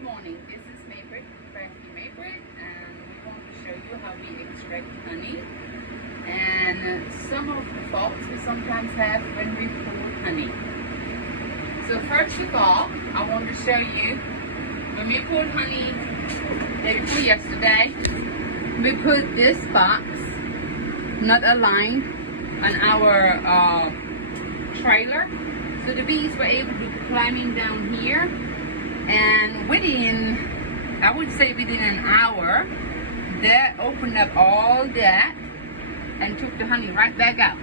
Good morning, this is Maibritt, Crafty Maibritt, and we want to show you how we extract honey and some of the faults we sometimes have when we pull honey. So first of all, I want to show you when we pulled honey day before yesterday, we put this box, not aligned, on our trailer, so the bees were able to be climbing down here. And within, I would say within an hour, they opened up all that and took the honey right back out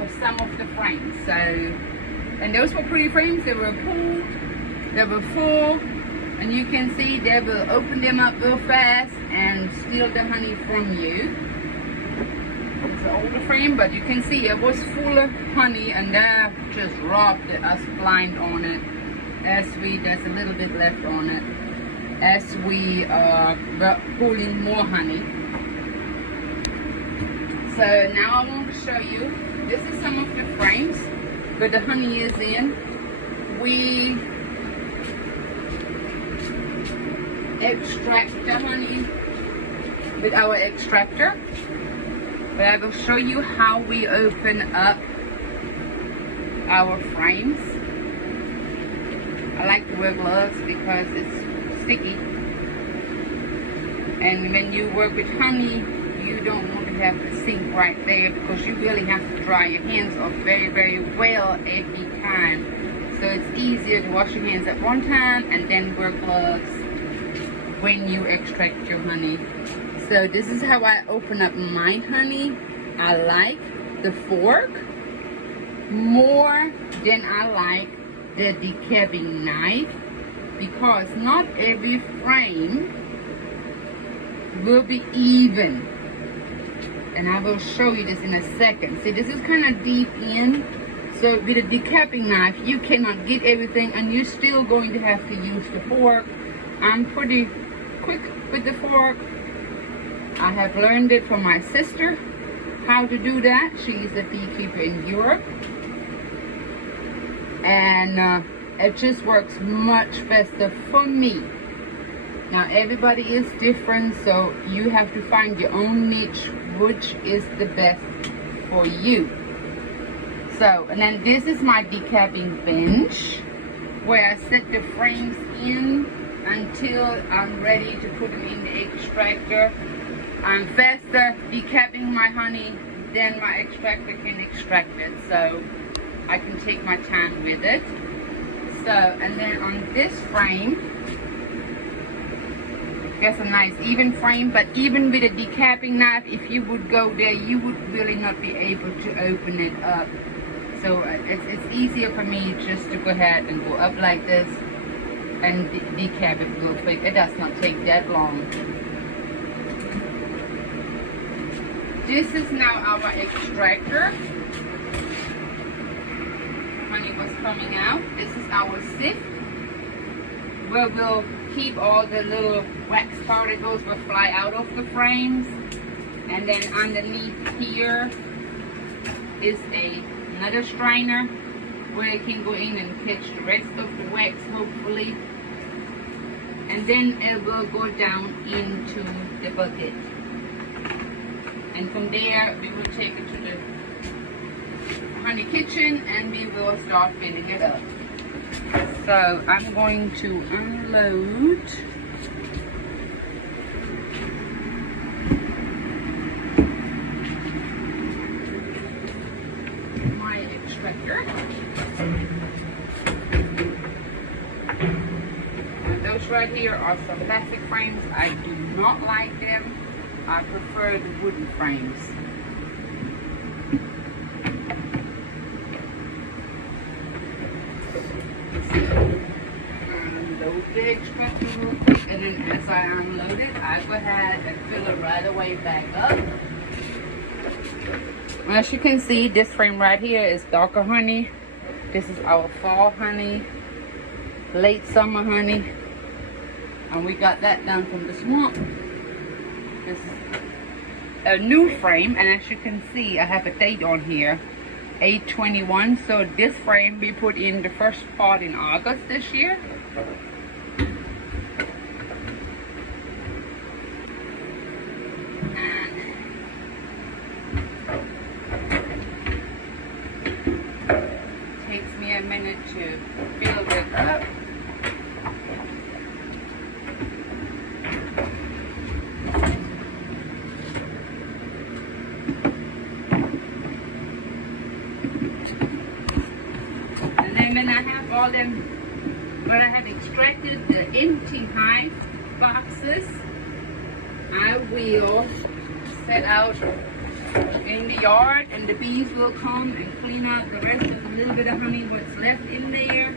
of some of the frames. So, and those were pretty frames. They were pulled, they were full, and you can see they will open them up real fast and steal the honey from you. It's an older frame, but you can see it was full of honey, and they just robbed us blind on it. There's a little bit left on it as we are pulling more honey. So now I want to show you, this is some of the frames where the honey is in. We extract the honey with our extractor, but I will show you how we open up our frames. I like to wear gloves because it's sticky, and when you work with honey, you don't want to have the sink right there because you really have to dry your hands off very, very well every time. So it's easier to wash your hands at one time and then wear gloves when you extract your honey. So this is how I open up my honey. I like the fork more than I like the decapping knife, because not every frame will be even, and I will show you this in a second. See, this is kind of deep in, so with a decapping knife you cannot get everything, and you're still going to have to use the fork. I'm pretty quick with the fork. I have learned it from my sister how to do that. She's a beekeeper in Europe, and it just works much faster for me. Now everybody is different, so you have to find your own niche, which is the best for you. So, and then this is my decapping bench where I set the frames in until I'm ready to put them in the extractor. I'm faster decapping my honey than my extractor can extract it, so I can take my time with it. So, and then on this frame, that's a nice even frame, but even with a decapping knife, if you would go there, you would really not be able to open it up. So it's easier for me just to go ahead and go up like this and decap it real quick. It does not take that long. This is now our extractor. Honey was coming out. This is our sift, where we'll keep all the little wax particles will fly out of the frames. And then underneath here is another strainer where it can go in and catch the rest of the wax, hopefully. And then it will go down into the bucket. And from there, we will take it to the honey kitchen and we will start filling it up. So I'm going to unload my extractor. And those right here are some plastic frames. I do not like them. I prefer the wooden frames. Unload the extractor real quick, and then as I unload it, I go ahead and fill it right away back up. As you can see, this frame right here is darker honey. This is our fall honey, late summer honey, and we got that done from the swamp. This is a new frame, and as you can see, I have a date on here, 8/21. So this frame we put in the first part in August this year. Takes me a minute to build it up. And then when I have all them, when I have extracted the empty hive boxes, I will set out in the yard, and the bees will come and clean out the rest of the little bit of honey what's left in there,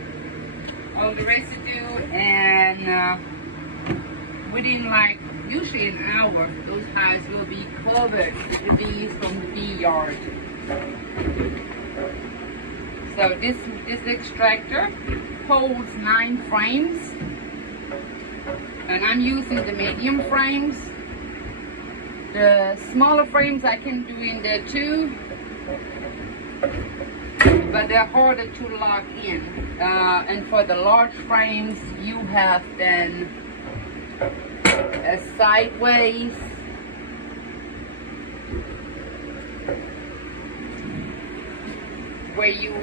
all the residue, and within like usually an hour those hives will be covered with the bees from the bee yard. So this extractor holds 9 frames, and I'm using the medium frames. The smaller frames I can do in there too, but they're harder to lock in. And for the large frames, you have then a sideways where you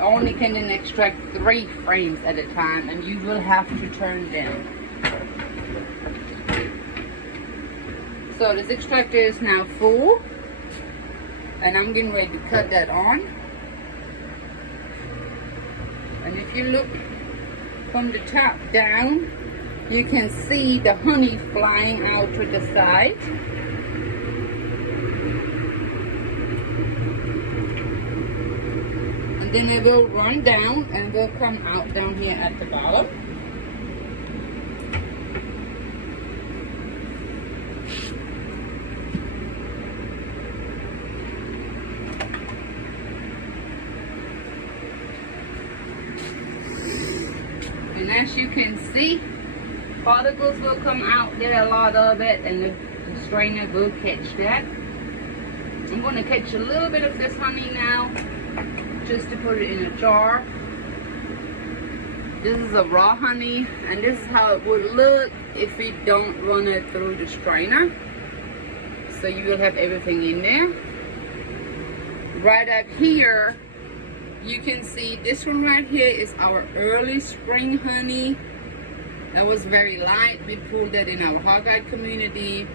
only can then extract 3 frames at a time, and you will have to turn them. So this extractor is now full, and I'm getting ready to cut that on. And if you look from the top down, you can see the honey flying out to the side. And then it will run down and will come out down here at the bottom. And as you can see, particles will come out there, a lot of it, and the strainer will catch that. I'm going to catch a little bit of this honey now, just to put it in a jar. This is a raw honey, and this is how it would look if we don't run it through the strainer. So you will have everything in there. Right up here, you can see this one right here is our early spring honey. That was very light. We pulled that in our hogeye community.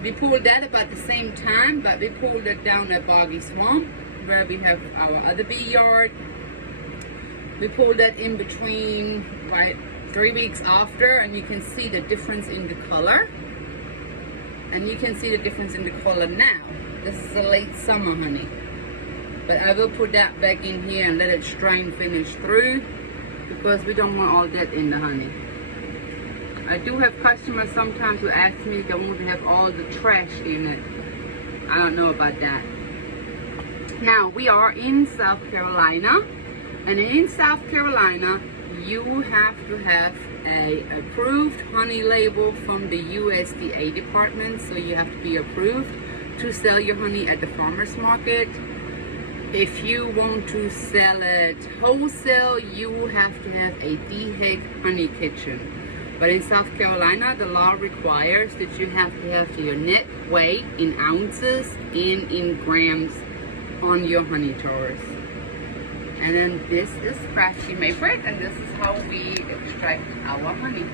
We pulled that about the same time, but we pulled it down at Boggy Swamp, where we have our other bee yard. We pulled that in between, right, 3 weeks after, and you can see the difference in the color. And you can see the difference in the color now. This is a late summer honey. But I will put that back in here and let it strain finish through, because we don't want all that in the honey. I do have customers sometimes who ask me they want to have all the trash in it. I don't know about that. Now, we are in South Carolina, and in South Carolina, you have to have a approved honey label from the USDA department, so you have to be approved to sell your honey at the farmer's market. If you want to sell it wholesale, you have to have a DHEC honey kitchen. But in South Carolina, the law requires that you have to have your net weight in ounces and in grams on your honey jars. And then this is Crafty Maibritt, and this is how we extract our honey.